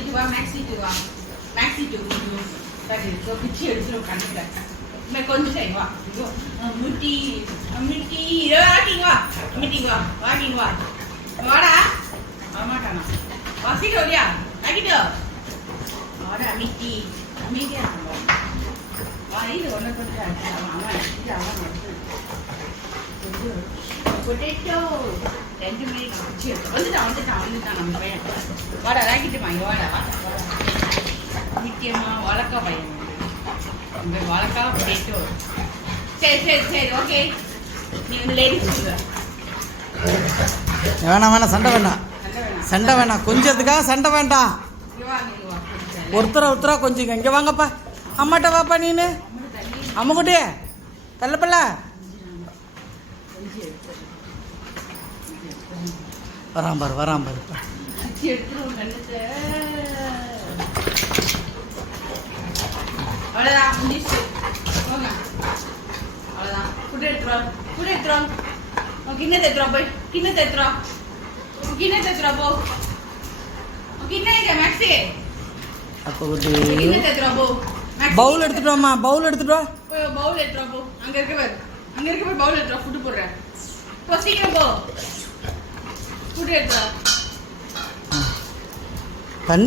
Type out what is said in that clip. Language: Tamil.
இது வா மேக்ஸி இது வா மேக்ஸி இது சரி பிச்சி எடுத்துரும் கண்ணுல கொஞ்சம் சரி வா முட்டி மிட்டி வாக்கிங் வா மீட்டிங் வா வாக்கிங் வா வாடா வரமாட்டானா வாசிட்டு வரியா வாக்கிட்டு வாடா மிட்டி அமைதியா வா இது ஒன்றை கொஞ்சம் அவன் இது அவன் பொட்டேட்டோ 2 மணி பிடிச்சி வந்துட்டான் நம்ம பையன் வாடா ராக்கிட்டு வாங்க வாடா முக்கியமாக வளர்க்கா பையன் வளர்க்கா பொட்டேட்டோ சரி ஓகே நீ வந்து லேடிஸ் வேணாம் சண்டை வேணாம் கொஞ்சத்துக்காக சண்டை வேண்டாம் ஒருத்தரா கொஞ்சம் இங்கே வாங்கப்பா அம்மாட்ட வாப்பா நீனு அம்மாக்கிட்டே தள்ளப்பல்ல வரான் பாரு அவ்வளோதான் முடிச்சு போங்க அவ்வளோதான் ஃபுட் எடுத்துருவோம் கிண்ணத்தை எடுத்துருவா போ கிண்ண இதை மேக்ஸி அப்போ கிண்ணத்தை எடுத்துருவா போ பவுல் எடுத்துட்டு வாமா பவுல் எடுத்துட்டு வா பவுல் எடுத்துருவா போ அங்கே இருக்க போய் பவுல் எடுத்துருவா ஃபுட்டு போடுறேன் போ சீக்கிரம் போ ஃபுட் எடுத்துருவா தண்ணி